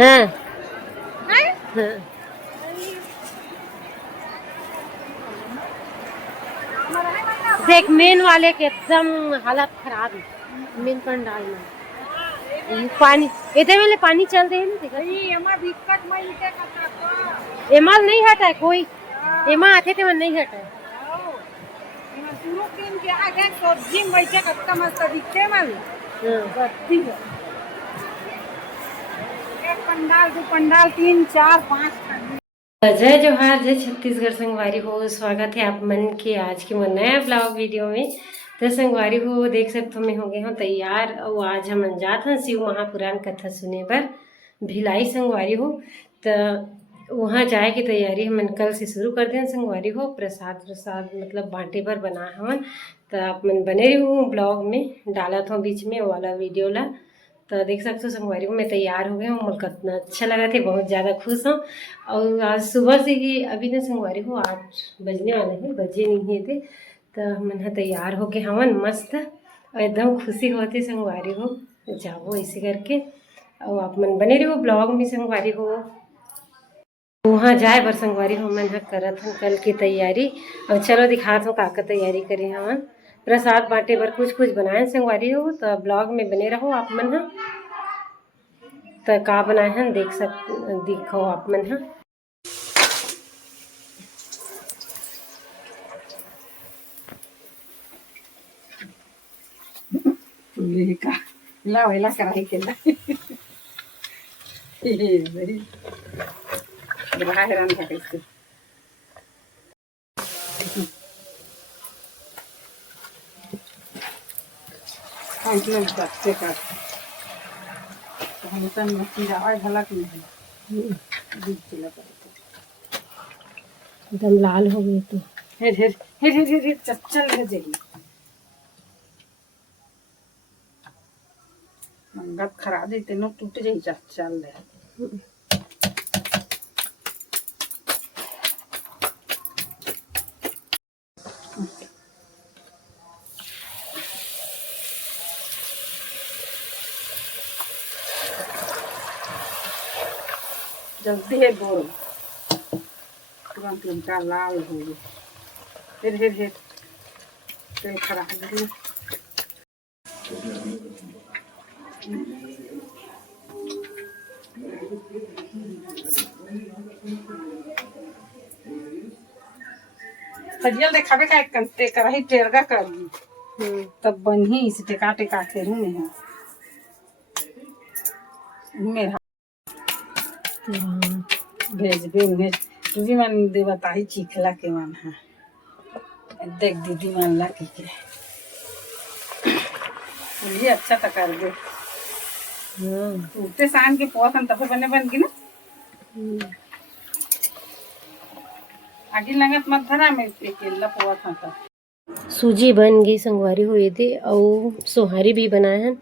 हाँ हाँ। देख मेन वाले के एकदम हालत खराब है। मेन पंडाल में पानी इतने वेले पानी चल रहे हैं ना। एमा नहीं हटा है कोई। एमा आते थे नहीं हटा है। पंडाल 3 4 5। जय जोहार, जय छत्तीसगढ़ संगवारी हो। स्वागत है आप मन के आज के मन नया ब्लॉग वीडियो में। तो संगवारी हो देख सकते हो मैं हो गए हूँ तैयार और आज हम जात हैं शिव महापुराण कथा सुने पर भिलाई संगवारी हो। तो वहाँ जाए की तैयारी हम कल से शुरू कर दें संगवारी हो। प्रसाद मतलब बांटे पर बना हमन। तो आप मन बने रहो ब्लॉग में डाला था बीच में वाला वीडियो ला। तो देख सकते हो संगवारी को मैं तैयार हो गई हूँ। मुझे कितना अच्छा लगा थे, बहुत ज़्यादा खुश हूँ। और आज सुबह से ही अभी ना संगवारी को 8 बजने वाले हैं, बजे नहीं है थे। तो मन तैयार हो गए हमन मस्त और एकदम खुशी होती संगवारी हो जाओ ऐसे करके। और आप मन बने रहो ब्लॉग में संगवारी हो। वहाँ जाए बर संगवारी हो मन करत हन कल की तैयारी। और चलो दिखात हूँ का तैयारी करी हमन। प्रसाद बांटे बर कुछ कुछ बनाए संगवारी हो। तो ब्लॉग में बने रहो आप मन। तो का बनाए हैं दिखो आप मन। का ला वैला कराई के ला बड़ा हैरान था कैसे काटले काटते काट हम तन मच्छी जाए भला कि नहीं दूध चिला एकदम लाल हो गई। तो हे हे हे हे हे चल है जगी मंगत खराब देते नो टूट जाई चल ले जल्दी है बोल तुरंत लंका लाल हो गई फिर तो खराब है खजियल देखाबे का कंते कराही टेरगा करी तब बनी इसे टेका टेका के रूम में मेरा भेज दीदी मन दे बताई चिखला के मन है देख दीदी मन ला के ये अच्छा तो कर दे उठते शान के पौधन तब बने बन गई ना आगे लगत मत धरा में केला पौधा था। सूजी बन गई संगवारी हुई थी और सोहारी भी बनाए हैं।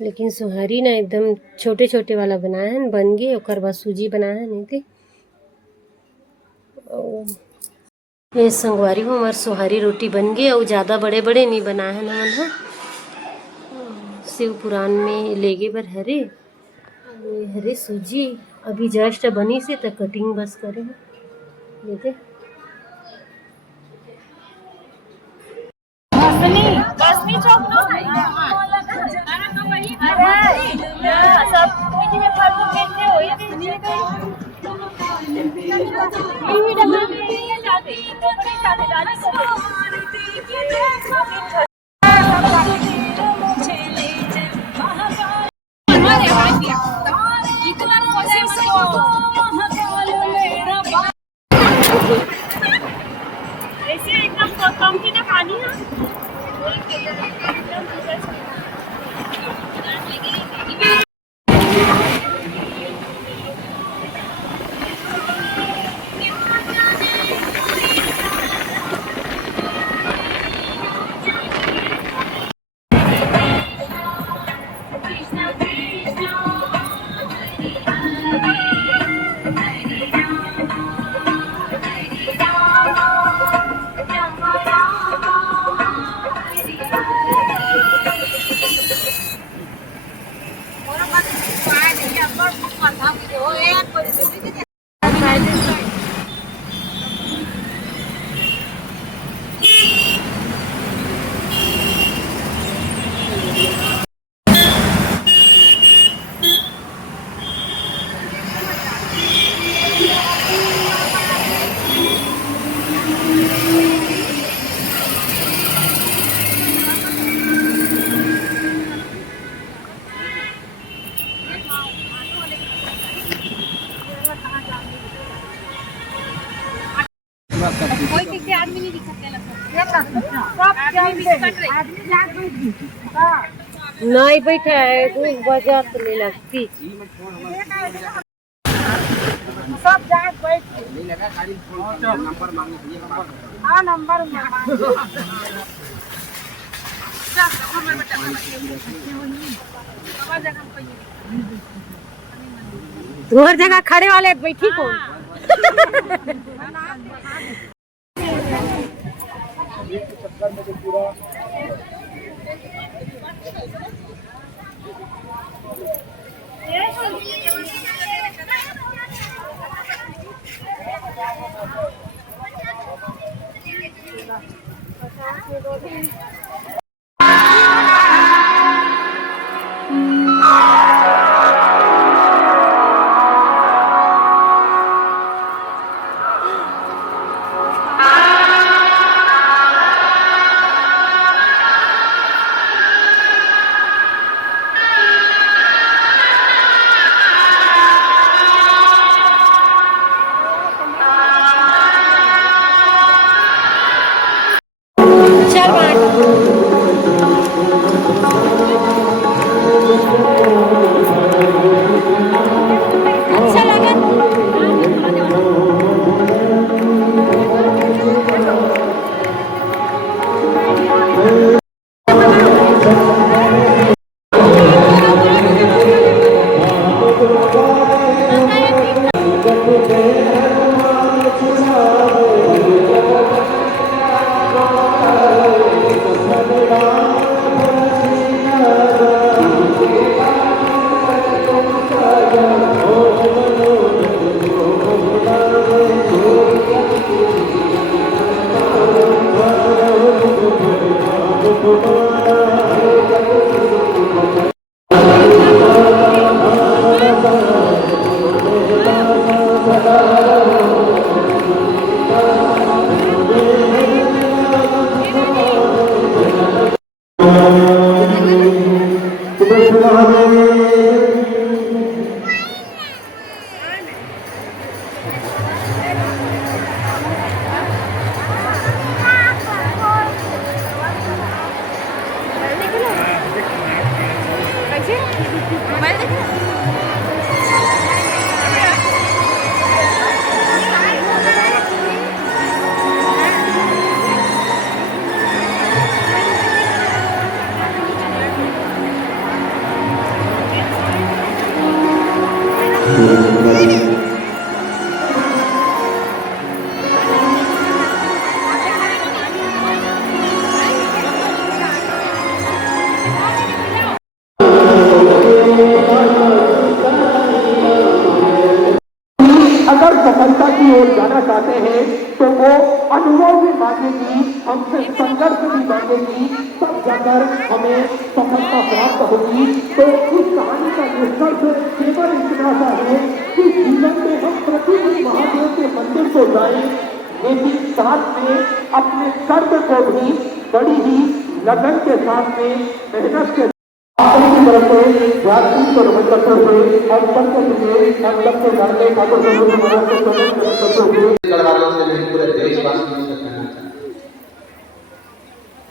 लेकिन सोहारी ना एकदम छोटे छोटे वाला बनाए हैं बन गए। और बाद सूजी बनाए हैं नहीं थे। ये संगवारी हो हमारे सोहारी रोटी बन गई और ज़्यादा बड़े बड़े नहीं बनाए हैं हमन है। शिव पुराण में लेगे बर हरे सूजी अभी जस्ट बनी से तो कटिंग बस करे लेते बसनी चौक नो है अरे सब मुझे में फर्क कैसे हो ये ये डब्बा में ये जाते तो बड़े साथे जाने इतना कोशिश ऐसे एकदम कम की ना पानी है। कोई किसी आदमी नहीं दिख सकते नहीं बैठा है कोई वजह तो नहीं लगती। सब जाए बैठ हाँ नंबर हर जगह खड़े वाले बैठी कौन अगर सफलता की ओर जाना चाहते हैं तो वो अनुभव भी मांगेगी, हमसे संघर्ष भी मांगेगी, तब जाकर हमें सफलता प्राप्त होगी। तो इस कहानी का निष्कर्ष केवल इतना सा है कि जीवन में हम प्रतिदिन महादेव के मंदिर को जाएं, लेकिन साथ में अपने कर्म को भी बड़ी ही लगन के साथ में मेहनत के की तरफ से राजनीति को नमन करते हुए और करते हुए हम सबके घर में ठाकुर करते हुए पूरे देशवासियों से कहना चाहते हैं,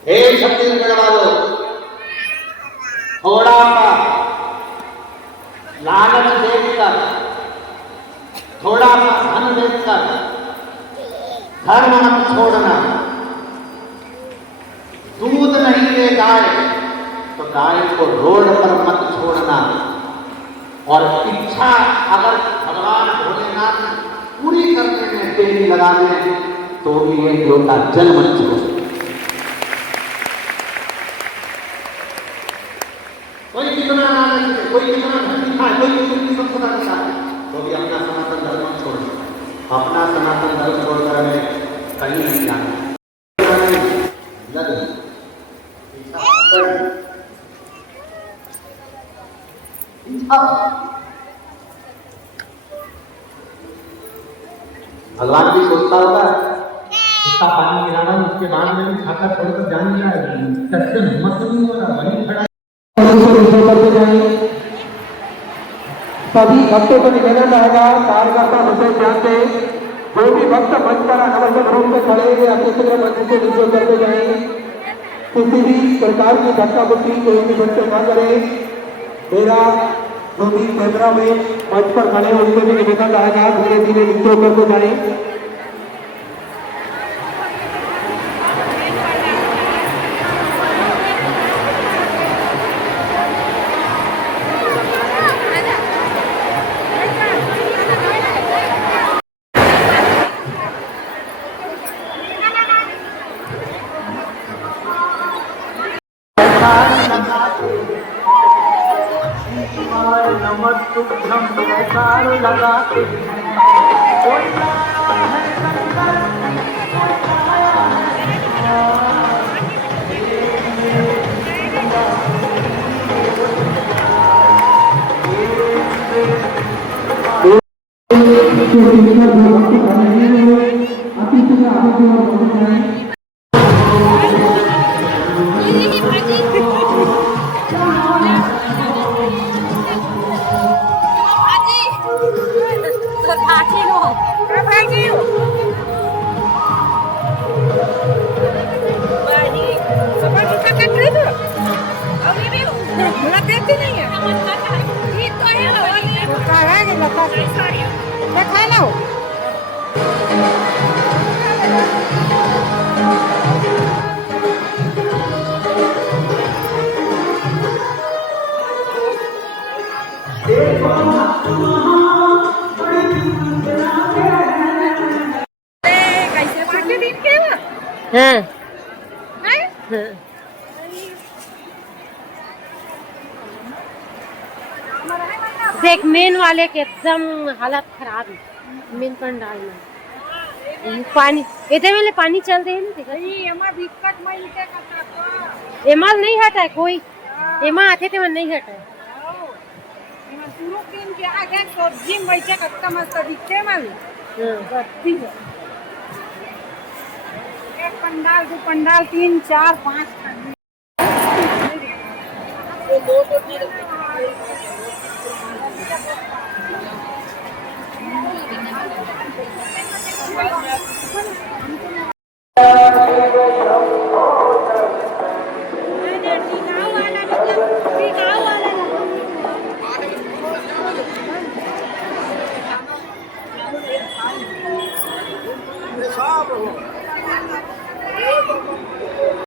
हे छत्तीसगढ़ वालों, थोड़ा सा लालच देखकर, थोड़ा सा धन देखकर धर्म मत छोड़ना। दूध नहीं ले गाय तो गाय को रोड पर मत छोड़ना। और इच्छा अगर भगवान भोलेनाथ पूरी करने में देरी लगा दें तो भी एक लोटा जल मत छोड़ो। कोई कितना कोई कितना धन दिखाए, कोई कितनी संपदा अपना सनातन धर्म छोड़कर हमें कहीं नहीं जाना। भगवान भी सोचता होगा उसका पानी गिराना, उसके बाद में भी खाता छोड़कर जाने जाएगा, हिम्मत नहीं हो रहा, वहीं खड़ा करते जाएं। सभी भक्तों को निवेदन रहेगा, कार्यकर्ता विशेष ध्यान दें। जो भी भक्त मंच पर अनावश्यक रूप से खड़े हुए अति शीघ्र मंदिर से नीचे करते जाएं। किसी भी प्रकार की धक्का मुक्की कोई भी बच्चे न करे। मेरा जो भी कैमरा में मंच पर खड़े हैं उनसे भी निवेदन रहेगा, धीरे धीरे नीचे करते जाएं। हाँ देख मेन वाले के एकदम हालत खराब है। मेन पंडाल में पानी इतने वेले पानी चल रहे हैं ना, दिक्कत एमा नहीं हटा है कोई, एमा आते थे नहीं हटा है। शुरू दिन के आगे सब्जी में बैठे कत्ता मस्त दिखते मन गत्ती है। एक पंडाल दो पंडाल 3 4 5 साहब